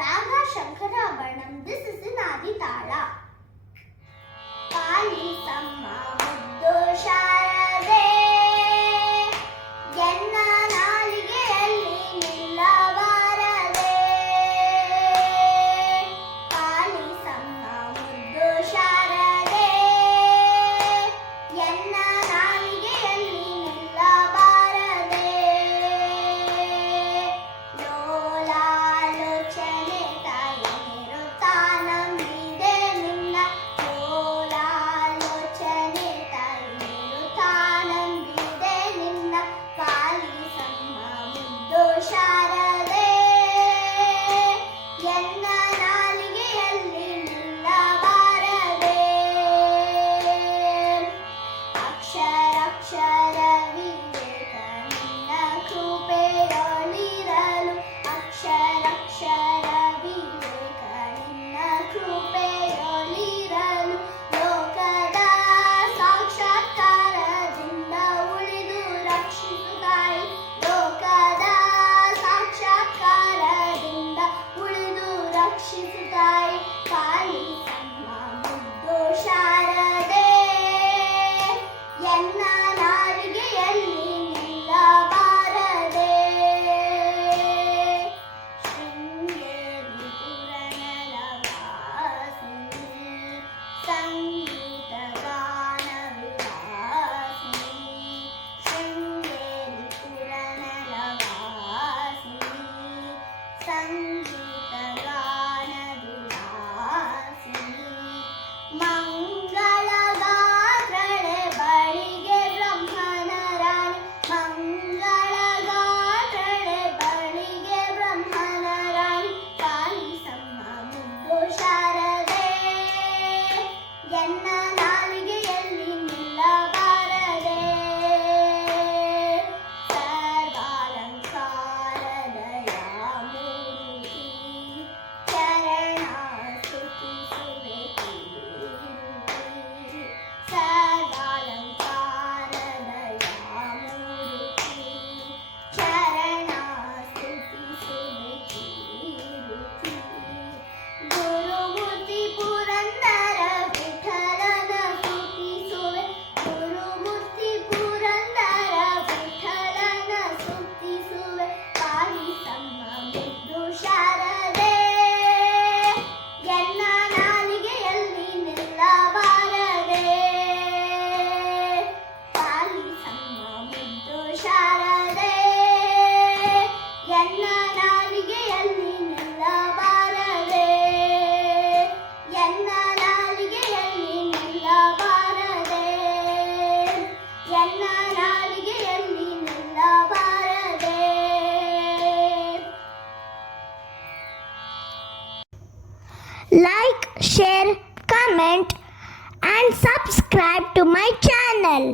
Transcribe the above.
ರಾಗ Sankarabharanam. This is in ಆದಿ ತಾಳ. ಪಾಲಿಸಮ್ಮ ಮುದ್ದು ಶಾರದೆ, ಎನ್ನ ನಾಲಿಗೆಯಲ್ಲಿ ನಿಲ್ಲಬಾರದೆ. ಪಾಲಿಸಮ್ಮ ಮುದ್ದು ಶಾರದೆ, ಎನ್ನ ನಾಲಿಗೆಯಲ್ಲಿ ನಿಲ್ಲಬಾರದೆ. ಲೋಲಾಲೋಚನೆ ತಾಯಿರುತ್ತಾ ನಂಬಿದೆ ನಿನ್ನ. ಲೋಲಾಲೋಚನೆ ತಾಯಿರುತ್ತಾ ನಂಬಿದೆ ನಿನ್ನ. ಪಾಲಿಸಮ್ಮ ಮುದ್ದು ಶಾರದೆ, ಎನ್ನ ನಾಲಿಗೆಯಲ್ಲಿ ನಿಲ್ಲಬಾರದೆ. ಅಕ್ಷರ ವಿವೇಕ ನಿನ್ನ ಕೃಪೆಯೊಳಿರಲು. ಅಕ್ಷರ ವಿವೇಕ ನಿನ್ನ ಕೃಪೆಯೊಳಿರಲು. ಲೋಕದ ಸಾಕ್ಷಾತ್ಕಾರದಿಂದ ಉಳಿದು ರಕ್ಷಿಸುತ್ತಾಯಿ. ಲೋಕದ ಸಾಕ್ಷಾತ್ಕಾರದಿಂದ ಉಳಿದು ರಕ್ಷಿಸುತ್ತಾಯಿ. ಪಾಲಿಸಮ್ಮ ಮುದ್ದು ಶಾರದೆ, ಎನ್ನ ನಾಲಿಗೆಯಲ್ಲಿ ನಿಲ್ಲಬಾರದೆ. ಶೃಂಗೇರಿ ಪುರನಲವಾಸಿನಿ, ಸಂಗೀತ ಗಾನ ವಿಲಾಸಿನಿ. ಶೃಂಗೇರಿ ಪುರನಲವಾಸಿನಿ, ಸಂಗೀತ ಗಾನ ವಿಲಾಸಿನಿ. ಮಂಗಳಗಾತ್ರಳೆ ಬಳಿಗೆ ಬ್ರಹ್ಮನ ರಾಣಿ. ಮಂಗಳಗಾತ್ರಳೆ ಬಳಿಗೆ ಬ್ರಹ್ಮನ ರಾಣಿ. ಪಾಲಿಸಮ್ಮ ಮುದ್ದು ಶಾರದೆ, ಎನ್ನ ನಾಲಿಗೆಯಲ್ಲಿ ನಿಲ್ಲಬಾರದೆ. ಸರ್ವಾಲಂಕಾರದಯ ಮೂರುತಿ, ಚರಣ ಸ್ತುತಿಸುವೆ ಕೀರುತಿ. ಸರ್ವಾಲಂಕಾರದಯ ಮೂರುತಿ, ಚರಣ ಸ್ತುತಿಸುವೆ ಕೀರುತಿ. ಗುರುಮೂರ್ತಿ ಪುರಂದರ ವಿಠಲನ ಸ್ತುತಿಸುವೆ. ಗುರುಮೂರ್ತಿ ಪುರಂದರ ವಿಠಲನ ಸ್ತುತಿಸುವೆ. ಪಾಲಿಸಮ್ಮ ಮುದ್ದು ಶಾರದೆ, ಎನ್ನ ನಾಲಿಗೆಯಲ್ಲಿ ನಿಲ್ಲಬಾರದೆ. ಪಾಲಿಸಮ್ಮ ಮುದ್ದು ಶಾರದೆ, ಎನ್ನ ನಾಲಿಗೆಯಲ್ಲಿ ನಿಲ್ಲಬಾರದೆ. ಎನ್ನ ನಾಲಿಗೆಯಲ್ಲಿ ನಿಲ್ಲಬಾರದೆ. ಎನ್ನ ನಾಲಿಗೆಯಲ್ಲಿ ನಿಲ್ಲಬಾರದೆ. Like, share, comment and subscribe to my channel.